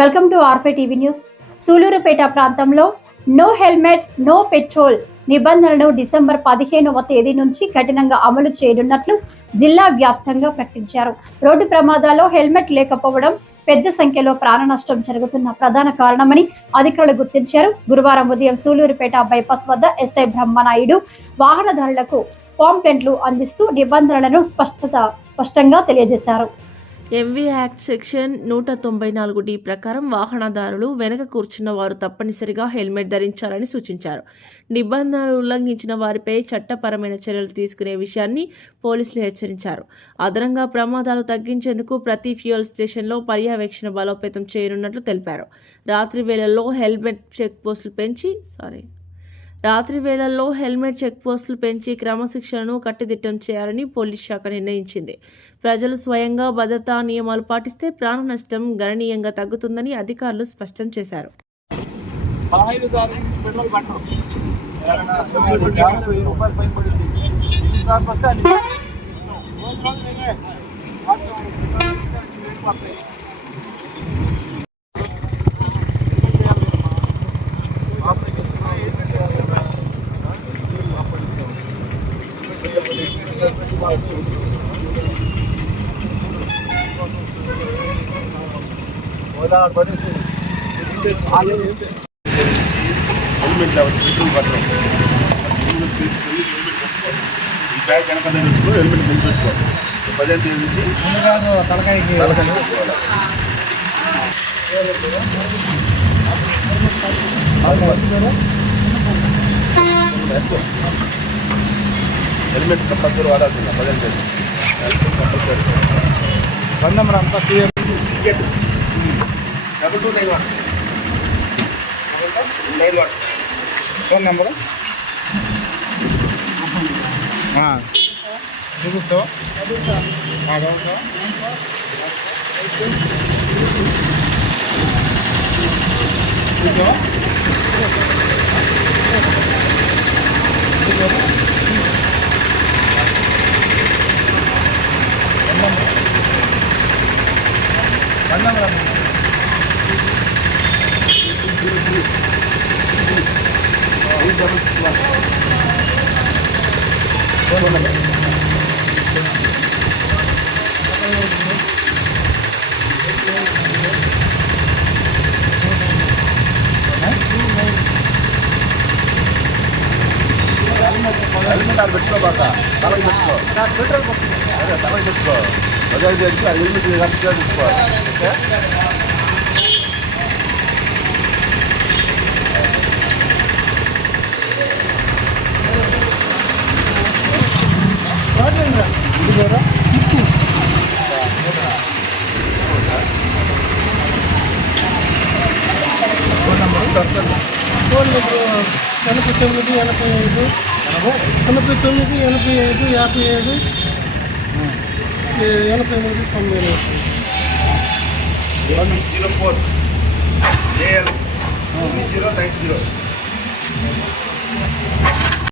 Welcome to RP TV news. Sullurpeta ప్రాంతంలో no helmet no petrol నిబంధనలను December 15వ తేదీ నుంచి కఠినంగా అమలు చేయనున్నట్లు జిల్లా వ్యాప్తంగా ప్రకటించారు. రోడ్డు ప్రమాదాల్లో హెల్మెట్ లేకపోవడం పెద్ద సంఖ్యలో ప్రాణ నష్టం జరుగుతున్న ప్రధాన కారణమని అధికారులు గుర్తించారు. గురువారం ఉదయం సూలూరుపేట బైపాస్ వద్ద ఎస్ఐ బ్రహ్మనాయుడు వాహనదారులకు పాంప్లెట్లు అందిస్తూ నిబంధనలను స్పష్టంగా తెలియజేశారు. ఎంవీ యాక్ట్ సెక్షన్ 194D ప్రకారం వాహనదారులు వెనక కూర్చున్న వారు తప్పనిసరిగా హెల్మెట్ ధరించాలని సూచించారు. నిబంధనలు ఉల్లంఘించిన వారిపై చట్టపరమైన చర్యలు తీసుకునే విషయాన్ని పోలీసులు హెచ్చరించారు. అదనంగా ప్రమాదాలు తగ్గించేందుకు ప్రతి ఫ్యూయల్ స్టేషన్లో పర్యవేక్షణ బలోపేతం చేయనున్నట్లు తెలిపారు. రాత్రి వేళల్లో హెల్మెట్ చెక్ పోస్టులు పెంచి క్రమశిక్షణను కట్టుదిట్టం చేయాలని పోలీస్ శాఖ నిర్ణయించింది. ప్రజలు స్వయంగా భద్రతా నియమాలు పాటిస్తే ప్రాణ నష్టం గణనీయంగా తగ్గుతుందని అధికారులు స్పష్టం చేశారు. హెల్మెట్ ముందు పెట్టుకో 15 తేదీ నుంచి తలకాయకి పెట్టుకోవాలి. హెల్మెట్ కంపల్సరీ వాడాల్సిందా 15 తేదీ కంపల్సరీ. ఫోన్ నెంబర్ అంతా సికెట్ 2291 ఫోన్ నెంబరు చూపిస్తావా? చూసావా? హెల్మెట్ పెట్టుకోబాక తలకి పెట్టుకో. అదే తలకి పెట్టుకో. 15 తేదీకి ఆ హెల్మెట్ కరెక్ట్గా పెట్టుకోవాలి. Phone number 89 85 89 85 57 88 04 AL 9090